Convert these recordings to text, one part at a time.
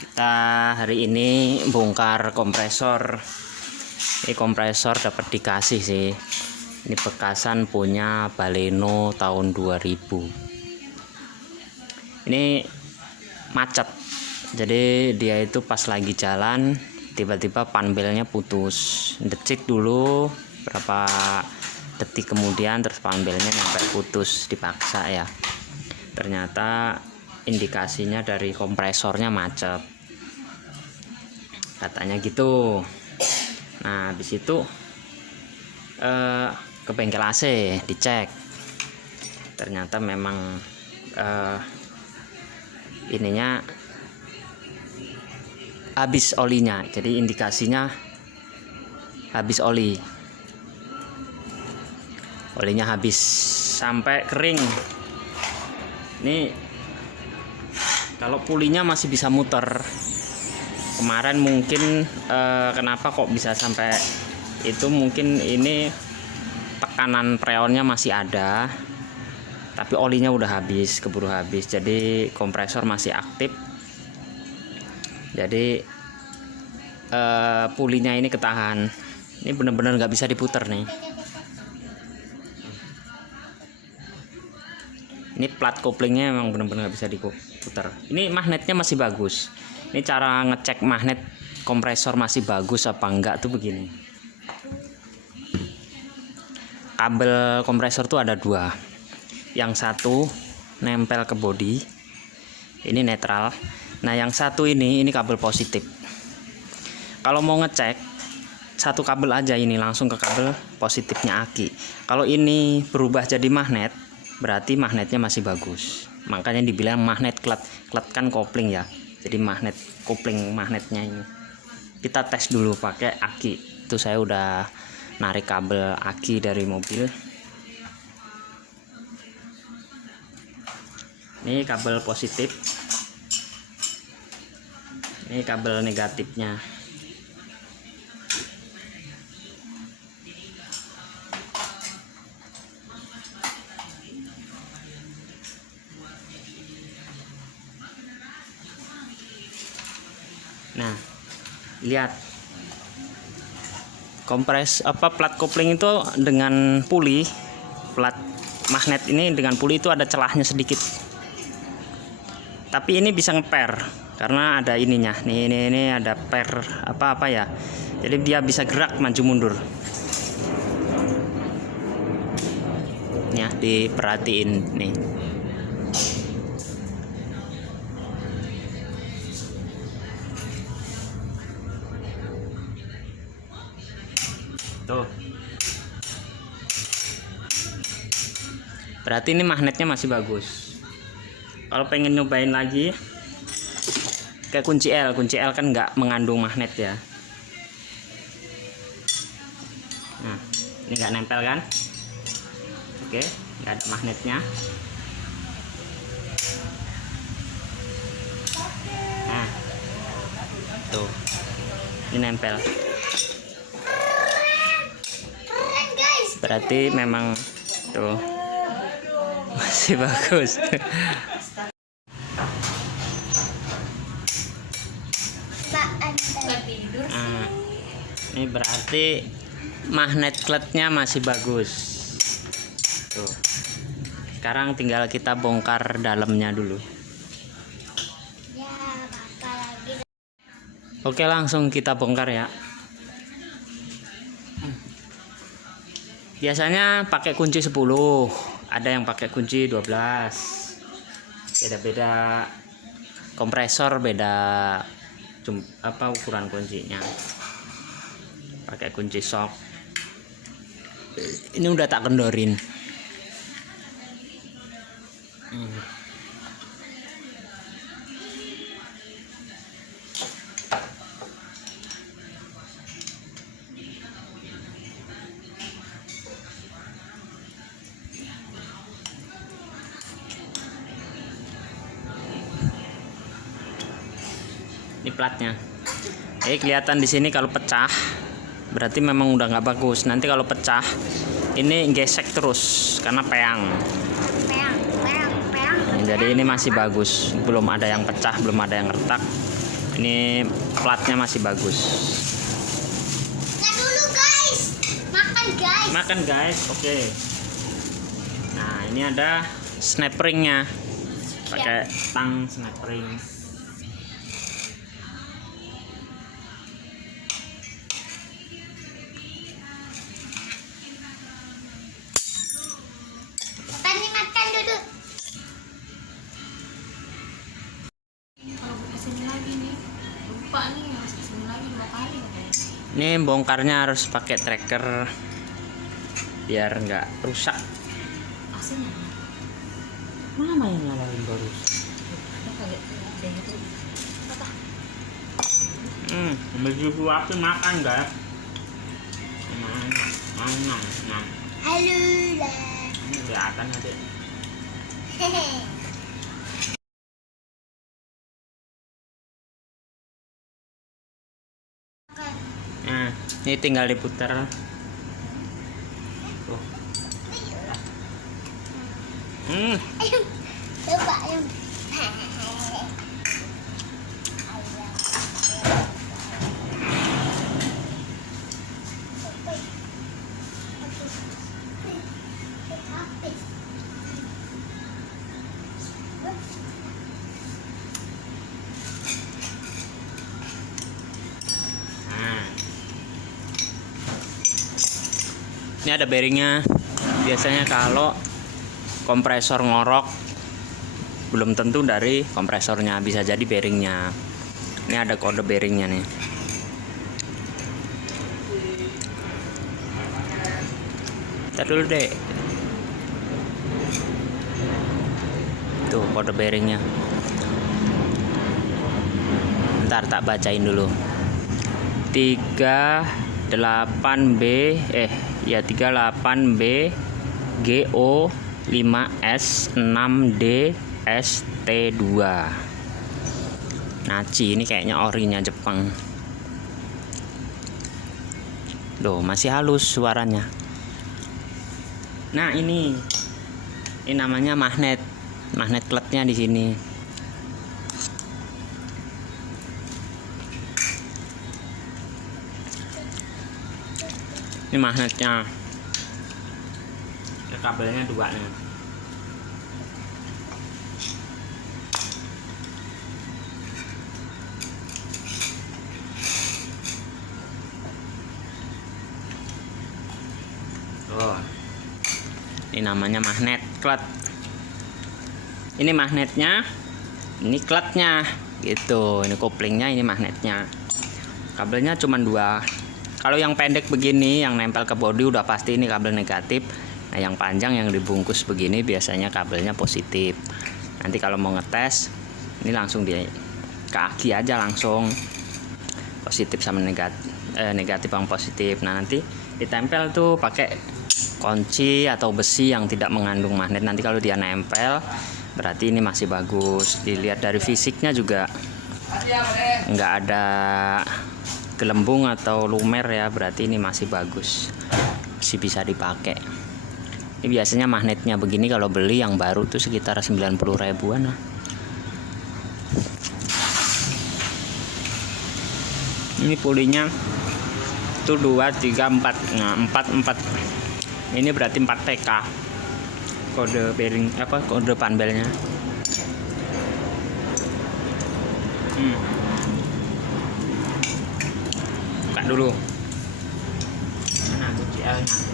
Kita hari ini bongkar kompresor. Ini kompresor dapat dikasih sih. Ini bekasan punya Baleno tahun 2000. Ini macet. Jadi dia itu pas lagi jalan tiba-tiba panbelnya putus. Decik dulu berapa detik kemudian terus panbelnya sampai putus, dipaksa ya. Ternyata indikasinya dari kompresornya macet, katanya gitu. Nah habis itu ke bengkel AC dicek, ternyata memang ininya habis olinya, jadi indikasinya habis olinya habis sampai kering. Ini kalau pulinya masih bisa muter. Kemarin mungkin kenapa kok bisa sampai itu, mungkin ini tekanan freonnya masih ada, tapi olinya udah habis, keburu habis. Jadi kompresor masih aktif. Jadi pulinya ini ketahan. Ini bener-bener nggak bisa diputer nih. Ini plat koplingnya memang benar-benar nggak bisa diputar. Ini magnetnya masih bagus. Ini cara ngecek magnet kompresor masih bagus apa enggak tuh begini. Kabel kompresor tuh ada dua. Yang satu nempel ke bodi, ini netral. Nah yang satu ini kabel positif. Kalau mau ngecek satu kabel aja, ini langsung ke kabel positifnya aki. Kalau ini berubah jadi magnet, berarti magnetnya masih bagus. Makanya dibilang magnet klet kan kopling ya. Jadi magnet kopling magnetnya ini. Kita tes dulu pakai aki. Itu saya udah narik kabel aki dari mobil. Ini kabel positif. Ini kabel negatifnya. Nah, lihat plat kopling itu dengan puli, plat magnet ini dengan puli itu ada celahnya sedikit. Tapi ini bisa ngeper karena ada ininya. Ini ada per apa ya. Jadi dia bisa gerak maju mundur. Ya, diperhatiin nih. Tuh. Berarti ini magnetnya masih bagus. Kalau pengen nyobain lagi kayak kunci L kan nggak mengandung magnet ya. Nah, ini nggak nempel kan? Oke, nggak ada magnetnya. Nah, tuh, ini nempel. Berarti memang tuh masih bagus. Nah, ini berarti magnet kletnya masih bagus. Tuh. Sekarang tinggal kita bongkar dalamnya dulu. Oke, langsung kita bongkar ya. Biasanya pakai kunci 10, ada yang pakai kunci 12. Beda-beda kompresor, beda ukuran kuncinya. Pakai kunci shock. Ini udah tak kendorin. Ini platnya. Kelihatan di sini kalau pecah berarti memang udah nggak bagus. Nanti kalau pecah ini gesek terus karena peang. jadi ini masih bagus, belum ada yang pecah, belum ada yang retak. Ini platnya masih bagus. Nah dulu guys, makan guys. Makan guys, oke. Nah ini ada snap ringnya, pakai tang snap ring. Tani makan dulu. Kalau kesini lagi nih, lupa nih harus kesini lagi 2 kali. Ini bongkarnya harus pakai tracker biar nggak rusak. Aslinya Mana yang nyalain baru? ada kali ada itu. Apa? Begitu waktu makan guys. Nah, Halo lah. ini kelihatan nanti. Hehe. Nah, ini tinggal diputar. Tuh. Ayo, coba ayo. Nah. Ini ada bearingnya. Biasanya kalau kompresor ngorok belum tentu dari kompresornya, bisa jadi bearingnya. Ini ada kode bearingnya nih. Ntar dulu deh. Tuh kode bearingnya. Ntar tak bacain dulu. 38B 38B GO 5S 6D ST2. Naci, ini kayaknya orinya Jepang. Loh, masih halus suaranya. Nah, ini namanya magnet. Magnet kletnya di sini. Ini magnetnya. Ini kabelnya 2 nih. Oh. Ini namanya magnet klet. Ini magnetnya, ini kletnya. Gitu. Ini koplingnya, ini magnetnya. Kabelnya cuma 2. Kalau yang pendek begini, yang nempel ke bodi udah pasti ini kabel negatif. Nah, yang panjang yang dibungkus begini biasanya kabelnya positif. Nanti kalau mau ngetes, ini langsung di kaki aja langsung positif sama negatif sama positif. Nah, nanti ditempel tuh pakai kunci atau besi yang tidak mengandung magnet. Nanti kalau dia nempel, berarti ini masih bagus. Dilihat dari fisiknya juga nggak ada gelembung atau lumer ya, berarti ini masih bagus, masih bisa dipakai. Ini biasanya magnetnya begini kalau beli yang baru tuh sekitar 90 ribuan lah. Ini pulinya tuh 2, 3, 4. Nah, 4. Ini berarti 4 TK. Kode bearing kode panbelnya. Buka dulu. Mana kunci L-nya?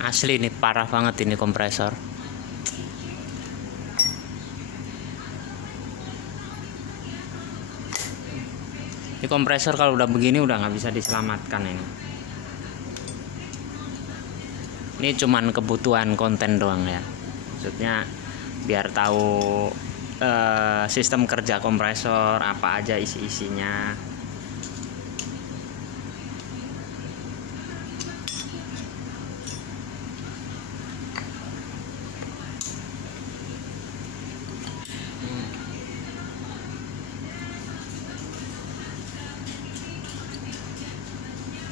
Asli nih, parah banget ini kompresor. Ini kompresor kalau udah begini udah nggak bisa diselamatkan ini. Ini cuman kebutuhan konten doang ya. Maksudnya biar tahu sistem kerja kompresor, apa aja isi-isinya.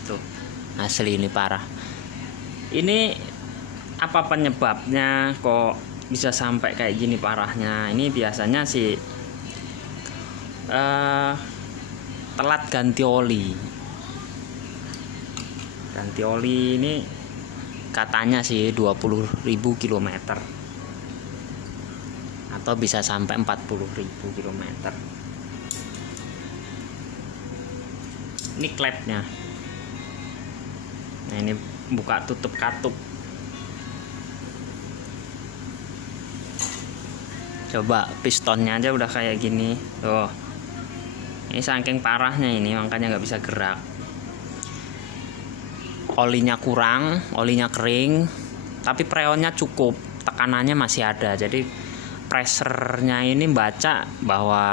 Tuh, asli ini parah. Ini apa penyebabnya kok bisa sampai kayak gini parahnya? Ini biasanya sih telat ganti oli. Ganti oli ini katanya sih 20.000 kilometer atau bisa sampai 40.000 kilometer. Ini klepnya. Nah, ini buka tutup katup. Coba pistonnya aja udah kayak gini. Tuh. Ini saking parahnya ini, makanya nggak bisa gerak. Olinya kurang, olinya kering, tapi freonnya cukup, tekanannya masih ada. Jadi pressernya ini baca bahwa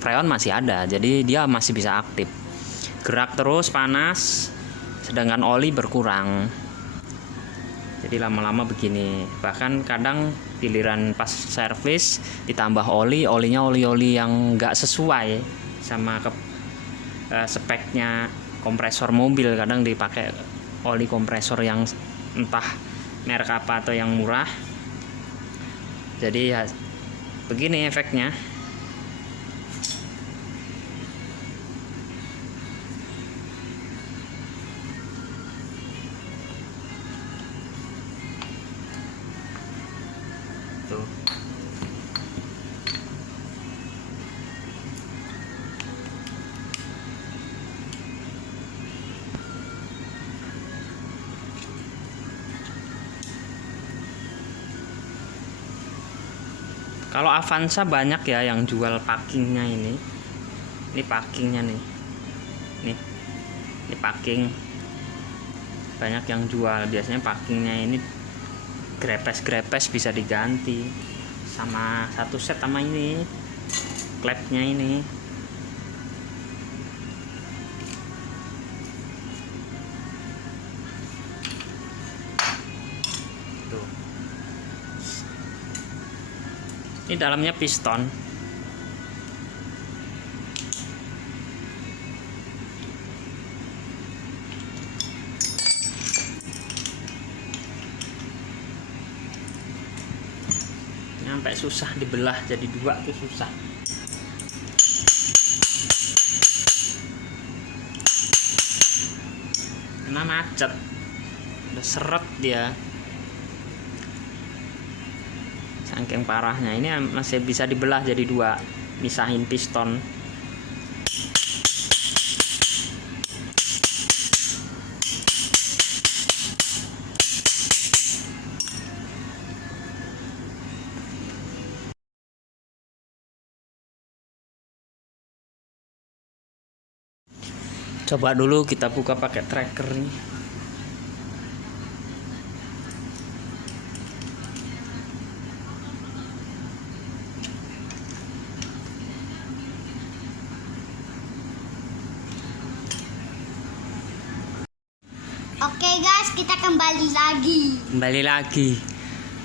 freon masih ada, jadi dia masih bisa aktif. Gerak terus, panas, sedangkan oli berkurang. Jadi lama-lama begini. Bahkan kadang giliran pas servis ditambah olinya oli yang nggak sesuai sama speknya kompresor mobil. Kadang dipakai oli kompresor yang entah merek apa atau yang murah. Jadi ya begini efeknya. Tuh. Kalau Avanza banyak ya yang jual packingnya ini. Ini packingnya nih. Ini packing. Banyak yang jual. Biasanya packingnya ini grepes bisa diganti sama satu set sama ini klepnya ini. Tuh. Ini dalamnya piston. Sampai susah dibelah jadi dua tuh susah. Karena macet, udah seret dia. Saking parahnya ini masih bisa dibelah jadi dua, misahin piston. Coba dulu kita buka pakai tracker nih. Oke guys, kita kembali lagi.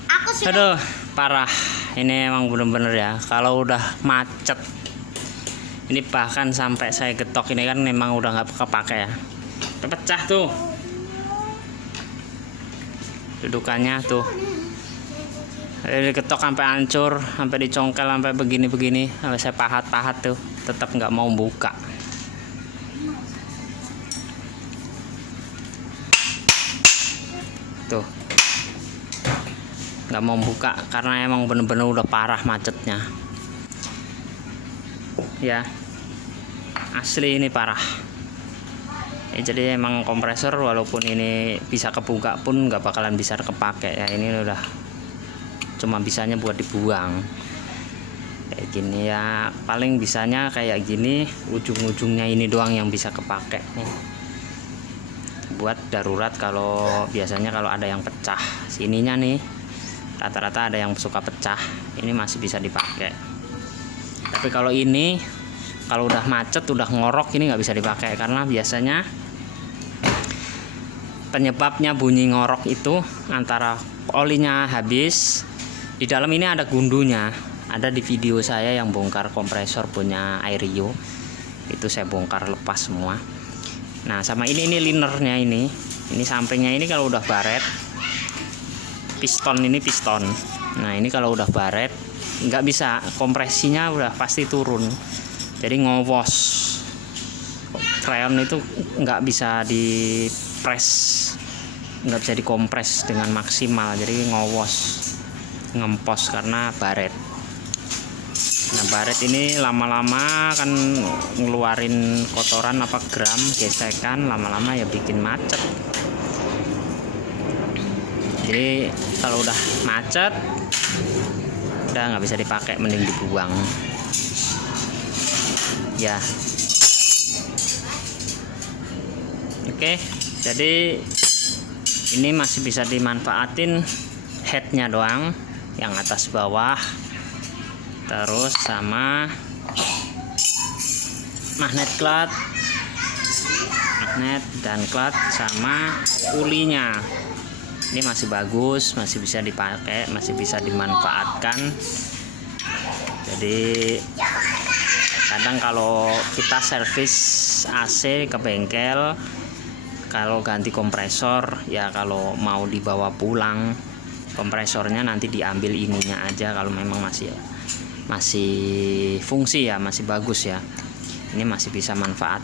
Aku sudah. Aduh, parah. Ini emang bener-bener ya. Kalau udah macet, ini bahkan sampai saya getok ini kan memang udah nggak kepake ya. Pecah tuh. Dudukannya tuh. Diketok sampai hancur, sampai dicongkel, sampai begini-begini, sampai saya pahat-pahat tuh, tetap nggak mau buka. Tuh, nggak mau buka karena emang bener-bener udah parah macetnya. Ya, asli ini parah. Jadi emang kompresor walaupun ini bisa kebuka pun nggak bakalan bisa kepake ya. Ini udah cuma bisanya buat dibuang kayak gini ya, paling bisanya kayak gini, ujung-ujungnya ini doang yang bisa kepake nih buat darurat. Kalau biasanya kalau ada yang pecah sininya nih rata-rata ada yang suka pecah, ini masih bisa dipakai. Tapi kalau ini kalau udah macet, udah ngorok, ini nggak bisa dipakai karena biasanya penyebabnya bunyi ngorok itu antara olinya habis. Di dalam ini ada gundunya, ada di video saya yang bongkar kompresor punya Airio, itu saya bongkar lepas semua. Nah sama ini linernya ini sampingnya ini kalau udah baret, piston ini piston. Nah ini kalau udah baret nggak bisa, kompresinya udah pasti turun, jadi ngowos. Freon itu nggak bisa dipres, nggak bisa dikompres dengan maksimal, jadi ngowos, ngempos karena baret. Nah baret ini lama-lama kan ngeluarin kotoran apa gram, gesekan, lama-lama ya bikin macet. Jadi kalau udah macet udah nggak bisa dipakai, mending dibuang ya. Oke, jadi ini masih bisa dimanfaatin headnya doang, yang atas bawah, terus sama magnet clutch, magnet dan clutch sama ulinya. Ini masih bagus, masih bisa dipakai, masih bisa dimanfaatkan. Jadi kadang kalau kita servis AC ke bengkel, kalau ganti kompresor ya, kalau mau dibawa pulang kompresornya nanti diambil ininya aja, kalau memang masih fungsi ya, masih bagus ya, ini masih bisa manfaat.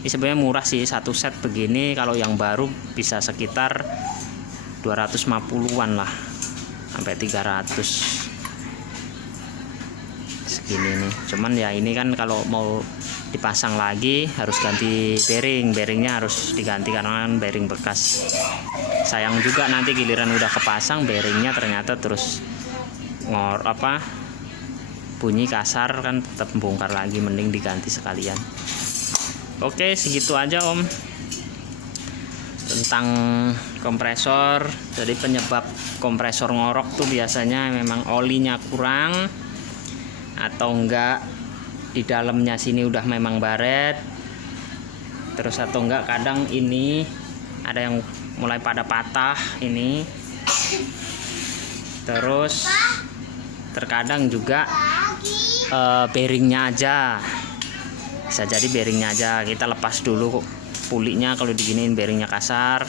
Ini sebenarnya murah sih, satu set begini kalau yang baru bisa sekitar 250-an lah, sampai 300 segini nih. Cuman ya ini kan kalau mau dipasang lagi harus ganti bearingnya harus diganti karena kan bearing bekas. Sayang juga nanti giliran udah kepasang bearingnya ternyata terus bunyi kasar, kan tetap bongkar lagi, mending diganti sekalian. Oke, segitu aja Om tentang kompresor. Jadi penyebab kompresor ngorok tuh biasanya memang olinya kurang, atau enggak di dalamnya sini udah memang baret, terus atau enggak kadang ini ada yang mulai pada patah ini, terus terkadang juga bearingnya aja, bisa jadi bearingnya aja. Kita lepas dulu pulinya, kalau diginiin bearingnya kasar,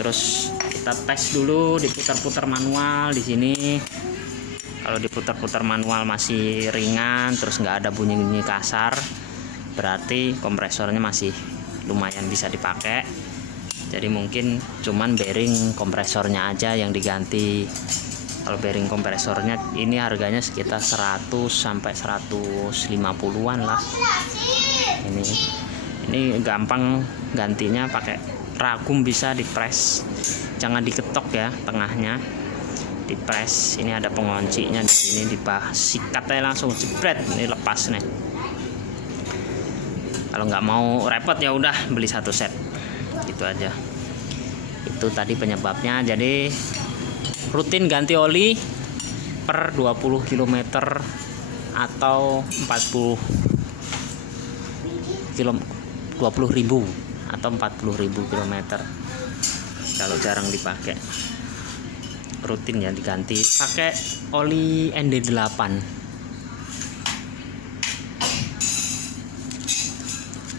terus kita tes dulu, diputar-putar manual di sini. Kalau diputar-putar manual masih ringan, terus nggak ada bunyi-bunyi kasar, berarti kompresornya masih lumayan bisa dipakai. Jadi mungkin cuman bearing kompresornya aja yang diganti. Kalau bearing kompresornya ini harganya sekitar 100 sampai 150-an lah. Ini gampang gantinya, pakai ragum bisa dipres, jangan diketok ya tengahnya, dipres. Ini ada penguncinya di sini, sikat aja langsung jebret, ini lepas nih. Kalau nggak mau repot ya udah beli satu set, gitu aja. Itu tadi penyebabnya. Jadi rutin ganti oli per 20 km atau 20.000 atau 40.000 km kalau jarang dipakai. Rutin ya diganti, pakai oli ND8.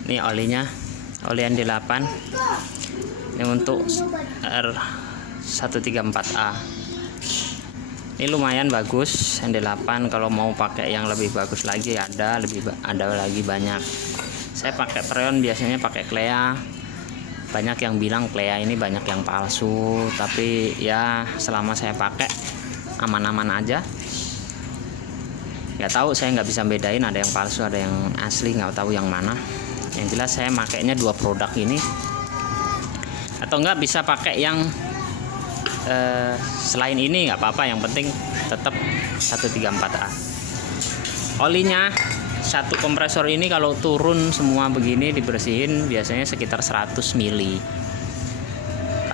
Ini olinya, oli ND8. Ini untuk R134A. Ini lumayan bagus ND8. Kalau mau pakai yang lebih bagus lagi ada lagi banyak. Saya pakai freon, biasanya pakai Clea. Banyak yang bilang Clea ini banyak yang palsu, tapi ya selama saya pakai aman-aman aja. Nggak tahu, saya nggak bisa bedain ada yang palsu ada yang asli, nggak tahu yang mana. Yang jelas saya makainya dua produk ini, atau nggak bisa pakai yang selain ini nggak apa-apa, yang penting tetap 134A. Olinya satu kompresor ini kalau turun semua begini dibersihin biasanya sekitar 100 mili.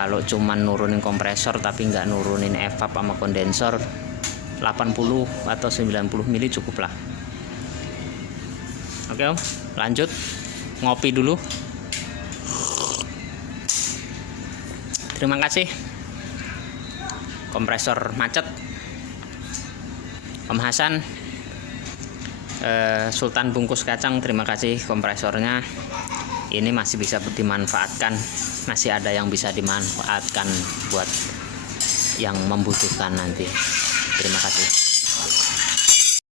Kalau cuman nurunin kompresor tapi nggak nurunin evap sama kondensor, 80 atau 90 mili cukup lah. Oke Om, lanjut ngopi dulu. Terima kasih kompresor macet Om Hasan. Sultan bungkus kacang, terima kasih kompresornya. Ini masih bisa dimanfaatkan, masih ada yang bisa dimanfaatkan buat yang membutuhkan nanti. Terima kasih.